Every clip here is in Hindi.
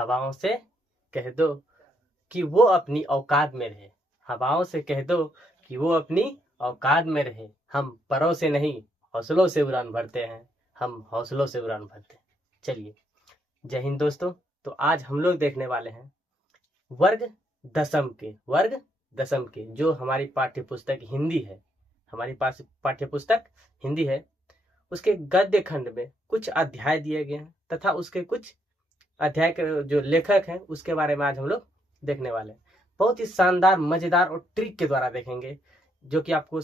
हवाओं से कह दो कि वो अपनी औकात में रहे। हवाओं से कह दो कि वो अपनी औकात में रहे। हम परों से नहीं हौसलों से उड़ान भरते हैं। हम हौसलों से उड़ान भरते हैं। चलिए, जय हिंद दोस्तों। तो आज हम लोग देखने वाले हैं वर्ग दसम के जो हमारी पाठ्य पुस्तक हिंदी है, हमारी पास पाठ्य पुस्तक हिंदी है, उसके गद्य खंड में कुछ अध्याय दिए गए हैं तथा उसके कुछ अध्याय के जो लेखक हैं उसके बारे में आज हम लोग देखने वाले हैं। बहुत ही शानदार, मजेदार और ट्रिक के द्वारा देखेंगे, जो कि आपको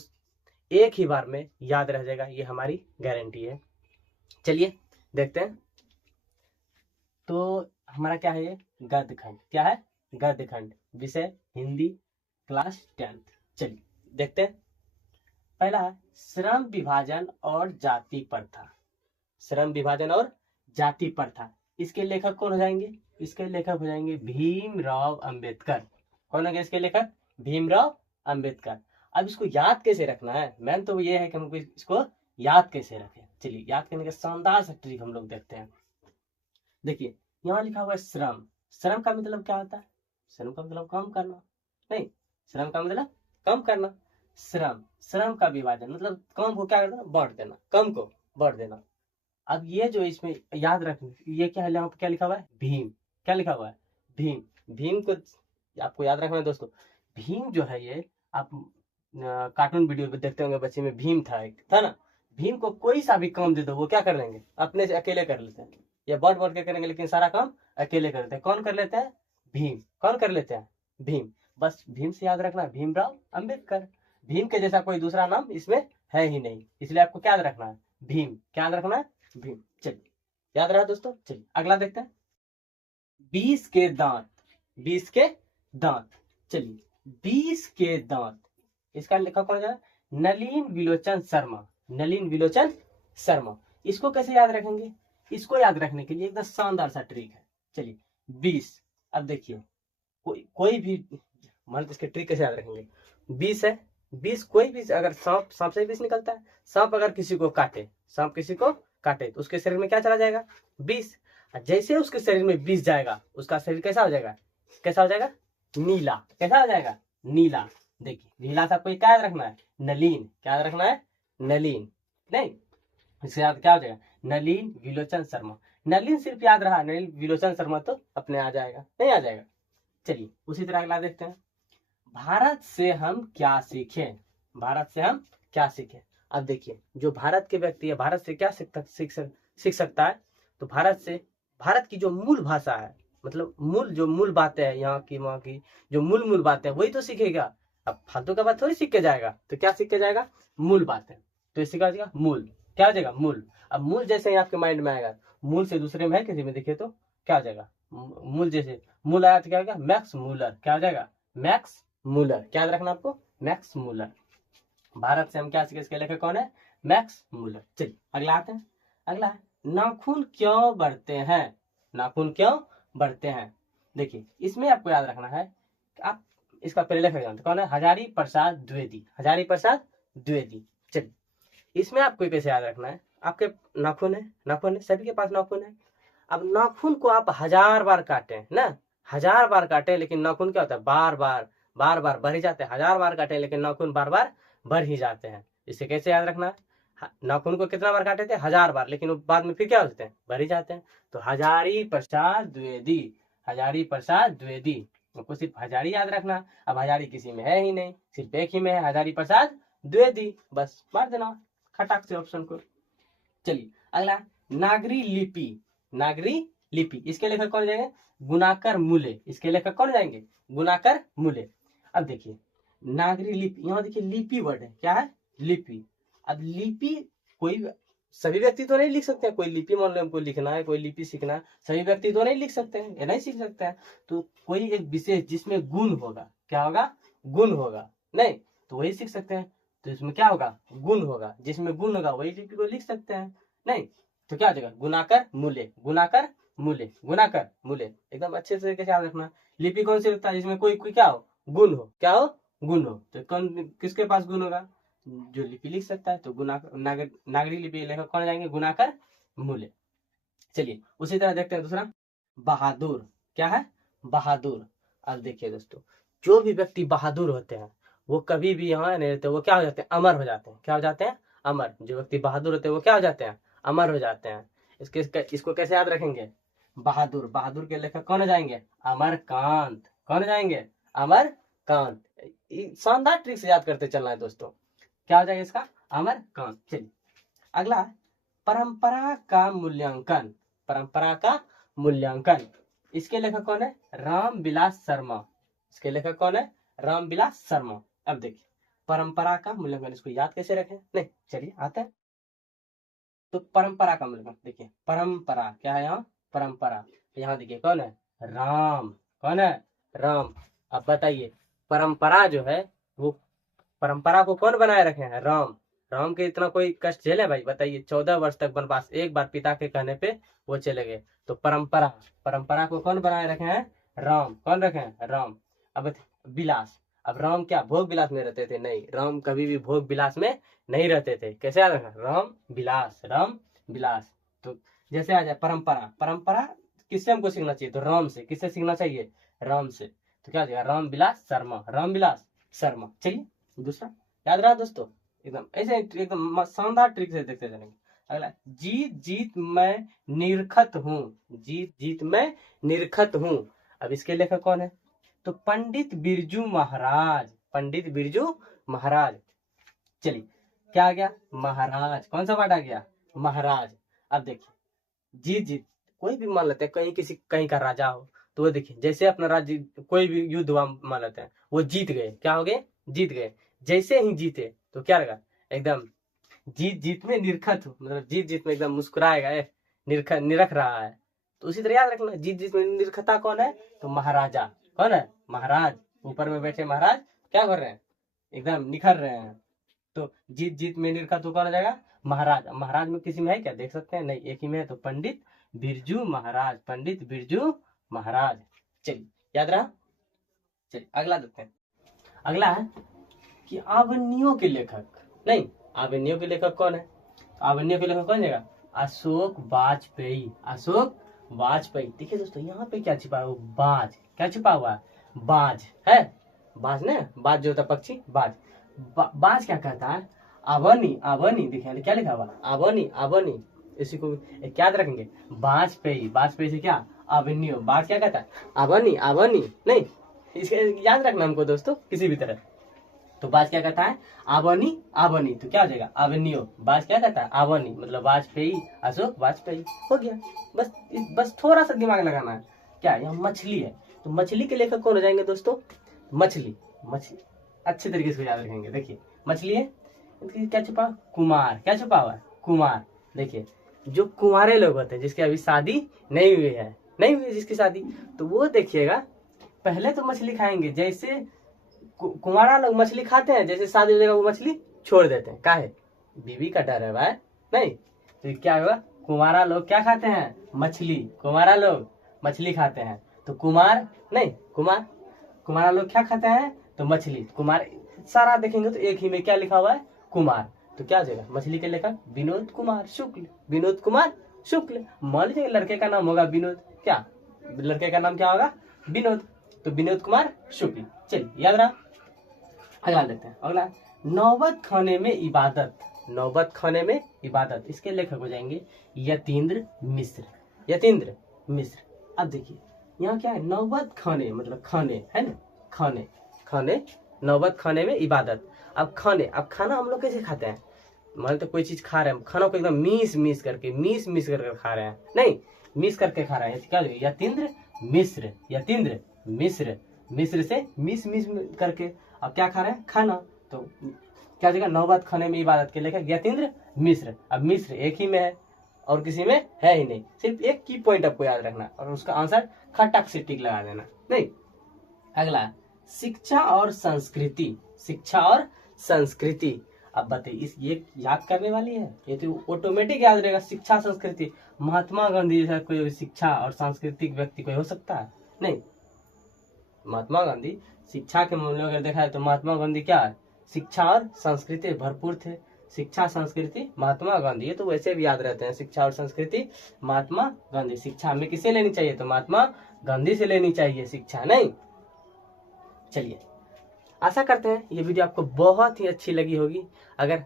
एक ही बार में याद रह जाएगा, ये हमारी गारंटी है। चलिए देखते हैं। तो हमारा क्या है, ये गद्य खंड। क्या है? गद्य खंड, विषय हिंदी, क्लास 10th। चलिए देखते हैं। पहला है श्रम विभाजन और जाति प्रथा। श्रम विभाजन और जाति प्रथा, इसके लेखक कौन हो जाएंगे? इसके लेखक हो जाएंगे भीमराव अंबेडकर। कौन हो गया इसके लेखक? भीमराव अंबेडकर। अब इसको याद कैसे रखना है, मेन तो ये है कि हमको इसको याद कैसे रखें। चलिए, याद करने का शानदार सा ट्रिक हम लोग देखते हैं। देखिए, यहाँ लिखा हुआ है श्रम। श्रम का मतलब क्या होता है? श्रम का मतलब कम करना। नहीं, श्रम का मतलब कम करना। श्रम का विभाजन मतलब कम को क्या करना? बढ़ देना। कम को बढ़ देना। अब ये जो इसमें याद रखना, ये क्या है, यहाँ पे क्या लिखा हुआ है? भीम। क्या लिखा हुआ है? भीम। भीम को आपको याद रखना है दोस्तों। भीम जो है, ये आप कार्टून वीडियो में देखते होंगे, बच्चे में भीम था, एक था ना। भीम को कोई सा भी काम दे दो, वो क्या कर लेंगे? अपने से अकेले कर लेते हैं। ये बढ़ के करेंगे, लेकिन सारा काम अकेले कर लेते हैं। कौन कर लेते हैं? भीम। कौन कर लेते हैं? भीम। बस भीम से याद रखना, भीमराव अंबेडकर। भीम के जैसा कोई दूसरा नाम इसमें है ही नहीं, इसलिए आपको क्या याद रखना है? भीम। क्या याद रखना है? भीम। चलिए, याद रहा दोस्तों। चलिए अगला देखते हैं। 20 के दांत। 20 के दांत। चलिए, 20 के दांत, इसका लेखक कौन है? नलिन विलोचन शर्मा। नलिन विलोचन शर्मा। इसको कैसे याद रखेंगे? इसको याद रखने के लिए एकदम शानदार सा ट्रिक है। चलिए 20, अब देखिए, कोई भी मान, इसके ट्रिक कैसे याद रखेंगे? 20 है, 20 कोई भी, अगर सांप से 20 निकलता है। सांप अगर किसी को काटे तो उसके शरीर में क्या चला जाएगा? 20। जैसे उसके शरीर में 20 जाएगा, उसका शरीर कैसा हो जाएगा? कैसा हो जाएगा? नीला। कैसा हो जाएगा? नीला। देखिए, नीला सा कोई क्या याद रखना है? नलीन। क्या याद रखना है? नलीन। नहीं, इसके याद क्या हो जाएगा? नलिन विलोचन शर्मा। नलिन सिर्फ याद रहा, नलिन विलोचन शर्मा तो अपने आ जाएगा, नहीं आ जाएगा। चलिए उसी तरह अगला देखते हैं। भारत से हम क्या सीखें? भारत से हम क्या सीखें? अब देखिए, जो भारत के व्यक्ति है, भारत से क्या सीख सकता है? तो भारत की जो मूल भाषा है, मतलब मूल बातें हैं, यहाँ की वहाँ की जो मूल बातें, वही तो सीखेगा। अब फालतू का बात थोड़ी सीख के जाएगा, तो क्या सीख के जाएगा? मूल बातें। तो ये सीखा जाएगा मूल। क्या हो जाएगा? मूल। अब मूल जैसे ही आपके माइंड में आएगा, मूल से दूसरे में है किसी में, देखिए तो क्या हो जाएगा? मूल जैसे मूल आया तो क्या होगा? Max Muller. क्या हो जाएगा? Max Muller. क्या याद रखना आपको? Max Muller. भारत से हम क्या सीखे, इसके लेखक कौन है? Max Muller. चलिए अगला आते हैं। अगला है नाखून क्यों बढ़ते हैं? नाखून क्यों बढ़ते हैं? देखिए, इसमें आपको याद रखना है कि आप इसका पहले लेखक जानते कौन है? हजारी प्रसाद द्विवेदी। हजारी प्रसाद द्विवेदी। चलिए, इसमें आपको कैसे याद रखना है? आपके नाखून है, सभी के पास नाखून है। अब नाखून को आप 1000 बार काटे ना, 1000 बार काटे, लेकिन नाखून क्या होता है? बार बार बढ़ ही जाते हैं। 1000 बार काटे, लेकिन नाखून बार बार बढ़ ही जाते हैं। इसे कैसे याद रखना है? नाखून को कितना बार काटे थे? 1000 बार, लेकिन बाद में फिर क्या होते हैं? बढ़ ही जाते हैं। तो हजारी प्रसाद द्विवेदी। हजारी प्रसाद द्विवेदी। आपको सिर्फ हजारी याद रखना। अब हजारी किसी में है ही नहीं, सिर्फ एक ही में है, हजारी प्रसाद द्विवेदी। बस मार देना खटाक से ऑप्शन को। चलिए अगला, नागरी लिपि। नागरी लिपि, इसके लेखक कौन जाएंगे? गुणाकर मूले। इसके लेखक कौन जाएंगे? गुणाकर मूले। अब देखिए, नागरी लिपि, यहाँ देखिए लिपि वर्ड है। क्या है? लिपि। अब लिपि कोई सभी व्यक्ति तो नहीं लिख सकते हैं। कोई लिपि मान लो हमको लिखना है, कोई लिपि सीखना है, सभी व्यक्ति तो नहीं लिख सकते हैं, ये नहीं सीख सकते हैं। तो कोई एक विशेष जिसमें गुण होगा। क्या होगा? गुण होगा। नहीं तो वही सीख सकते हैं। तो इसमें क्या होगा? गुण होगा। जिसमें गुण होगा वही लिपि को लिख सकते हैं। नहीं तो क्या हो जाएगा? गुणाकर मूल्य। गुणाकर मूल्य। गुणाकर मूल्य। एकदम अच्छे से कैसे याद रखना। लिपि कौन सी लगता है? जिसमें कोई क्या हो? गुण हो। क्या हो? गुण हो। तो कौन किसके पास गुण होगा? जो लिपि लिख सकता है। तो नागरी लिपि लेखक कौन जाएंगे? गुणाकर मूल्य। चलिए उसी तरह देखते हैं दूसरा, बहादुर। क्या है? बहादुर। अब देखिए दोस्तों, जो भी व्यक्ति बहादुर होते हैं वो कभी भी यहाँ नहीं रहते, वो क्या हो जाते हैं? अमर हो जाते हैं। क्या हो जाते हैं? अमर। जो व्यक्ति बहादुर होते हैं वो क्या हो जाते हैं? अमर हो जाते हैं। इसको कैसे याद रखेंगे? बहादुर। बहादुर के लेखक कौन हो जाएंगे? अमरकांत। कौन हो जाएंगे? अमरकांत। शानदार ट्रिक से याद करते चलना है दोस्तों। क्या हो जाएगा इसका? अमरकांत। चलिए अगला, परंपरा का मूल्यांकन। परंपरा का मूल्यांकन, इसके लेखक कौन है? रामविलास शर्मा। इसके लेखक कौन है? रामविलास शर्मा। अब देखिए परंपरा का मूल्यांकन, इसको याद कैसे रखें? नहीं चलिए आते हैं। तो परंपरा का मूल्यांकन देखिए, परंपरा क्या है यहाँ? परंपरा। यहाँ देखिए कौन है? राम। कौन है? राम। अब बताइए परंपरा जो है वो, परंपरा को कौन बनाए रखे हैं? राम। राम के इतना कोई कष्ट झेले भाई? बताइए 14 वर्ष तक वनवास, एक बार पिता के कहने पे वो चले गए। तो परंपरा, परंपरा को कौन बनाए रखे हैं? राम। कौन रखे हैं? राम। अब विलास, अब राम क्या भोग विलास में रहते थे? नहीं, राम कभी भी भोग विलास में नहीं रहते थे। कैसे याद रखना? राम विलास, राम विलास। तो जैसे आ जाए परंपरा, परंपरा किससे हमको सीखना चाहिए? तो राम से। किससे सीखना चाहिए? राम से। तो क्या हो जाएगा? राम विलास शर्मा। राम विलास शर्मा। चलिए दूसरा याद रहा दोस्तों, एकदम ऐसे एकदम शानदार ट्रिक से देखते चलेंगे। अगला, जीत जीत मैं निरखत हूँ। जीत जीत मैं निरखत हूँ। अब इसके लेखक कौन है? तो पंडित बिरजू महाराज। पंडित बिरजू महाराज। चलिए क्या आ गया? महाराज। कौन सा वर्ड आ गया? महाराज। अब देखिए जीत जीत, कोई भी मान लेते हैं कहीं किसी कहीं का राजा हो, तो वो देखिए जैसे अपना राज्य कोई भी युद्ध हुआ मान लेते हैं, वो जीत गए। क्या हो गए? जीत गए। जैसे ही जीते तो क्या लगा? एकदम जीत जीत में निरखत हो, मतलब जीत जीत में एकदम मुस्कुराएगा, निरख रहा है। तो उसी तरह याद रखना, जीत जीत में निरखता कौन है? तो महाराजा। कौन है? महाराज। ऊपर में बैठे महाराज क्या कर रहे हैं? एकदम निखर रहे हैं। तो जीत जीत में निरखत तो कौन हो जाएगा? महाराज। महाराज में किसी में है क्या? देख सकते हैं, नहीं, एक ही में है। तो पंडित बिरजू महाराज। पंडित बिरजू महाराज। चलिए याद रहा। चलिए अगला देखते हैं। अगला है कि आवन्नियों के लेखक। नहीं, आवन्नियों के लेखक कौन है? आवन्नियों के लेखक कौन जगह? अशोक वाजपेयी। अशोक वाजपेयी। देखिए दोस्तों यहाँ पे क्या छिपा हुआ? बाज। क्या छिपा हुआ है? बाज है। बाज ना, बाज जो होता है पक्षी, बाज। बाज क्या कहता है? आवनी। आवनी देखिए क्या लिखा हुआ? आवनी। आवनी। इसी को क्या याद रखेंगे? वाजपेयी। वाजपेयी से क्या? आवन्नियों। बाज क्या कहता है? आवनी। आवनी। नहीं, इसके याद रखना हमको दोस्तों किसी भी तरह। तो बाज क्या कहता है? आवनी। आवनी। तो क्या हो जाएगा? आवनियो। बाज क्या कहता है? आवनी, मतलब वाजपेयी, अशोक वाजपेयी। हो गया। बस थोड़ा सा दिमाग लगाना है। क्या यहाँ मछली है, तो मछली के लेखक कौन हो जाएंगे दोस्तों? मछली। मछली अच्छे तरीके से याद रखेंगे। देखिए मछली है, क्या छुपा? कुमार। क्या छुपा हुआ है? कुमार। देखिए जो कुंवारे लोग होते हैं, जिसकी अभी शादी नहीं हुई है, नहीं हुई जिसकी शादी, तो वो देखिएगा पहले तो मछली खाएंगे। जैसे कुंवारा लोग मछली खाते हैं, जैसे शादी हो जाएगा वो मछली छोड़ देते हैं। काहे? बीवी का डर है भाई। नहीं तो क्या होगा? कुंवारा लोग क्या खाते हैं? मछली। कुंवारा लोग मछली खाते हैं। तो कुमार नहीं, कुमार। कुमारा लोग क्या खाते हैं? तो मछली। कुमार सारा देखेंगे तो एक ही में क्या लिखा हुआ है? कुमार। तो क्या हो जाएगा? मछली के लेखक विनोद कुमार शुक्ल। विनोद कुमार शुक्ल। मान लीजिए लड़के का नाम होगा विनोद। क्या लड़के का नाम क्या होगा? विनोद। तो विनोद कुमार शुक्ल। चलिए याद रहा। अगला लेते हैं। अगला, नौबत खाने में इबादत। नौबत खाने में इबादत, इसके लेखक हो जाएंगे यतीन्द्र मिश्र। यतीन्द्र मिश्र। अब देखिए यहाँ क्या है? नौबत खाने मतलब खाने है ना, खाने। खाने, नौबत खाने में इबादत। अब खाने, अब खाना हम लोग कैसे खाते हैं? मान तो कोई चीज खा रहे हैं, खाना को एकदम मीस मीस करके खा रहे हैं। नहीं, मीस करके खा रहे हैं। क्या? यतीन्द्र मिश्र। यतीन्द्र मिश्र। मिश्र से मिस मिस करके अब क्या खा रहे हैं? खाना। तो क्या जगह? नौबत खाने में इबादत के लेखक यतीन्द्र मिश्र। अब मिश्र एक ही में है और किसी में है ही नहीं। सिर्फ एक की पॉइंट आपको याद रखना और उसका आंसर खटक से टिक लगा देना। नहीं, अगला, शिक्षा और संस्कृति। शिक्षा और संस्कृति। अब बताइए इस ये याद करने वाली है, ये तो ऑटोमेटिक याद रहेगा। शिक्षा संस्कृति, महात्मा गांधी जैसा कोई शिक्षा और सांस्कृतिक व्यक्ति कोई हो सकता है? नहीं, महात्मा गांधी शिक्षा के मामले में अगर देखा है तो महात्मा गांधी क्या है? शिक्षा और संस्कृति भरपूर थे। शिक्षा संस्कृति महात्मा गांधी, ये तो वैसे भी याद रहते हैं। शिक्षा और संस्कृति महात्मा गांधी। शिक्षा हमें किसे लेनी चाहिए? तो महात्मा गांधी से लेनी चाहिए शिक्षा, नहीं। चलिए, आशा करते हैं ये वीडियो आपको बहुत ही अच्छी लगी होगी। अगर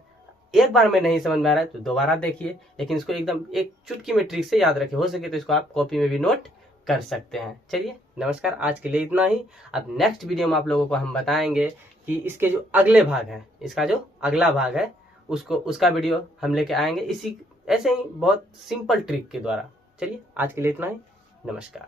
एक बार में नहीं समझ में आ रहा है तो दोबारा देखिए, लेकिन इसको एकदम एक चुटकी में ट्रिक से याद रखें। हो सके तो इसको आप कॉपी में भी नोट कर सकते हैं। चलिए नमस्कार, आज के लिए इतना ही। अब नेक्स्ट वीडियो में आप लोगों को हम बताएंगे कि इसके जो अगले भाग हैं, इसका जो अगला भाग है उसका वीडियो हम लेके आएंगे, इसी ऐसे ही बहुत सिंपल ट्रिक के द्वारा। चलिए आज के लिए इतना ही, नमस्कार।